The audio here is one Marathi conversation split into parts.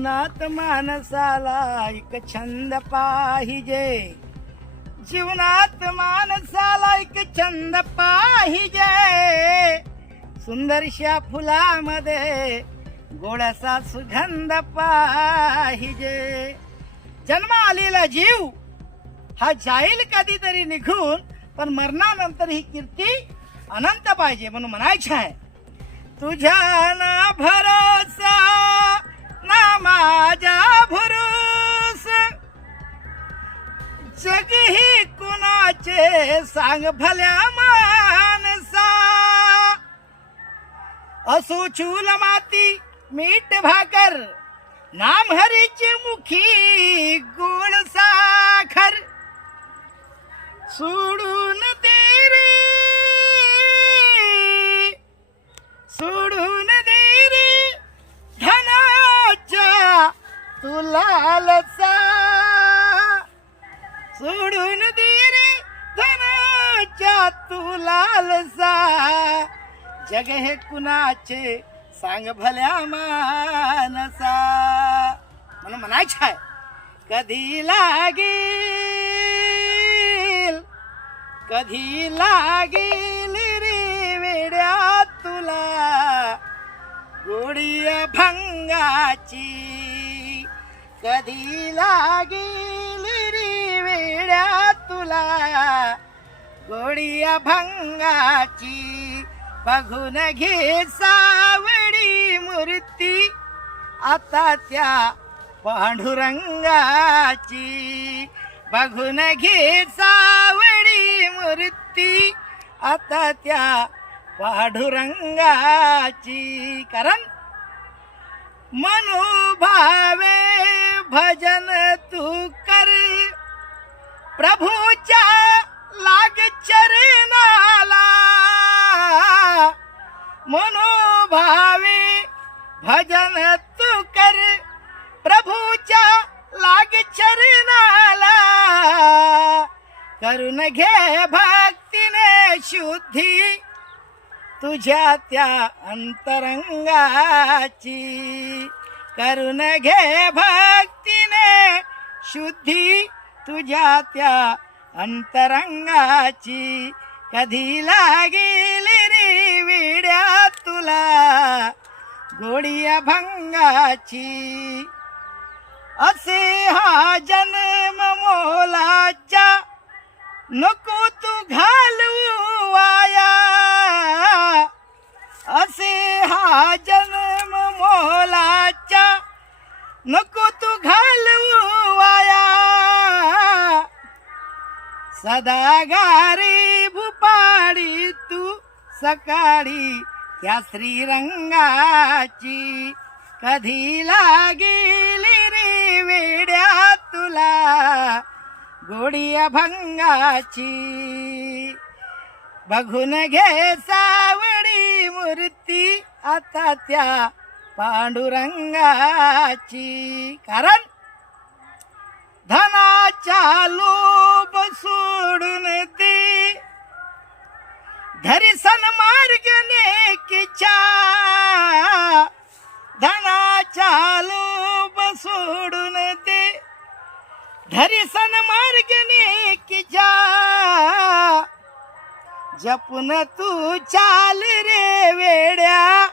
जीवनात माणसाला एक छंद पाहिजे. जीवनात माणसाला एक छंद पाहिजे. सुंदरशा फुलामध्ये गोळ्याचा सुगंध पाहिजे. जन्म आलेला जीव हा जाईल कधीतरी निघून पण मरणानंतर ही कीर्ती अनंत पाहिजे म्हणून म्हणायचं आहे. तुझ्या ना भरोसा माझ्या भुरुस. जग ही कुणाचे सांग भल्या मानसा. असो चूल माती मीठ भाकर नाम हरीची मुखी गोड तुला लचा सोडून दे रे धनाच्या तुला लसा जग हे कुणाचे सांग भल्या मानसा. म्हणून म्हणायचं आहे कधी लागेल कधी लागेल रे वेड्या तुला. गोडिया भंगाची कधी लागेल रे वेड्या तुला? गोडिया भंगाची बघून घे सावडी मूर्ती. आता त्या पांडुरंगाची बघून घे सावडी मूर्ती. आता त्या पांडुरंगाची कारण मनोभावे भजन तू कर. प्रभूच्या लाग चरणाला. मनोभावे भजन तू कर. प्रभूच्या लाग चरणाला. करून घे भक्तीने शुद्धी. तुझ्या त्या अंतरंगाची. करून घे भक्तीने शुद्धी तुझ्या त्या अंतरंगाची कधी लागेल रे विड्या तुला? गोडिया भंगाची. असे हा जन्म मोलाच्या नको तू घाल सदा गारी भुपाडी तू सकाळी त्या श्रीरंगाची. कधी लागेली रे वेड्या तुला गोडिया भंगाची? बघून घे सावडी मूर्ती आता त्या पांडुरंगाची. कारण धनाच्या लोभ सोडून दे. घरी सन्मार्ग नेकीच्या धनाच्या लोभ सोडून दे. घरी सन्मार्ग नेकीच्या जपून तू चाल रे वेड्या.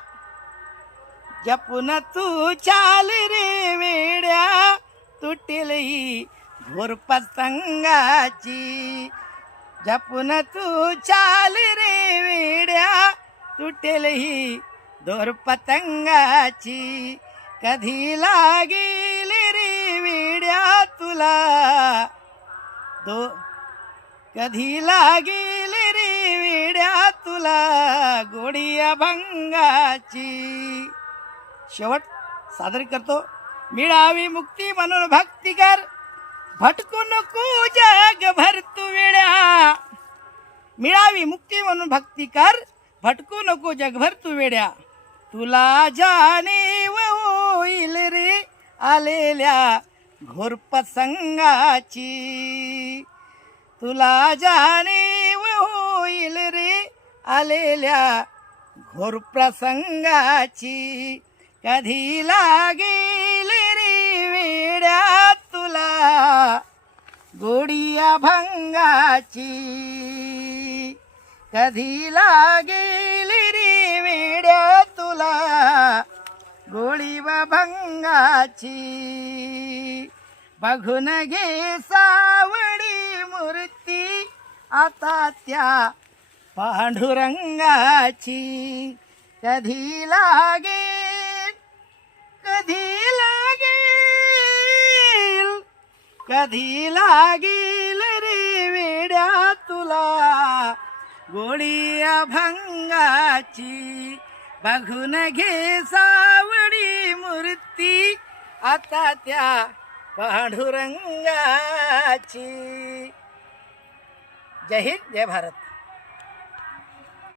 जपून तू चाल रे वेड्या. तुटेल ही घोर पतंगाची जपून तू चाल रे वेड्या तुटेल ही दोर पतंगाची. कधी लागेल रे वेड्या तुला? दो कधी लागेल रे वेड्या तुला? गोडिया भंगाची. शेवट सादर करतो. मिळावी मुक्ती म्हणून भक्ती कर. भटकू नको जग भरतू वेड्या. मिळावी मुक्ती म्हणून भक्ती कर भटकू नको जगभर तू वेड्या. तुला जाणीव होईल रे आलेल्या घोर प्रसंगाची. तुला जाणीव होईल रे आलेल्या घोर प्रसंगाची. कधी लागेल भंगाची कधी लागेल रे वेड्या तुला? गोळी व भंगाची. बघून घे सावडी मूर्ती आता त्या पांडुरंगाची. कधी लागेल कधी लागेल कधी लागेल? रे तुला गोळी अभंगाची. बघून घे सावडी मूर्ती आता त्या पांडुरंगाची. जय हिंद जय भारत.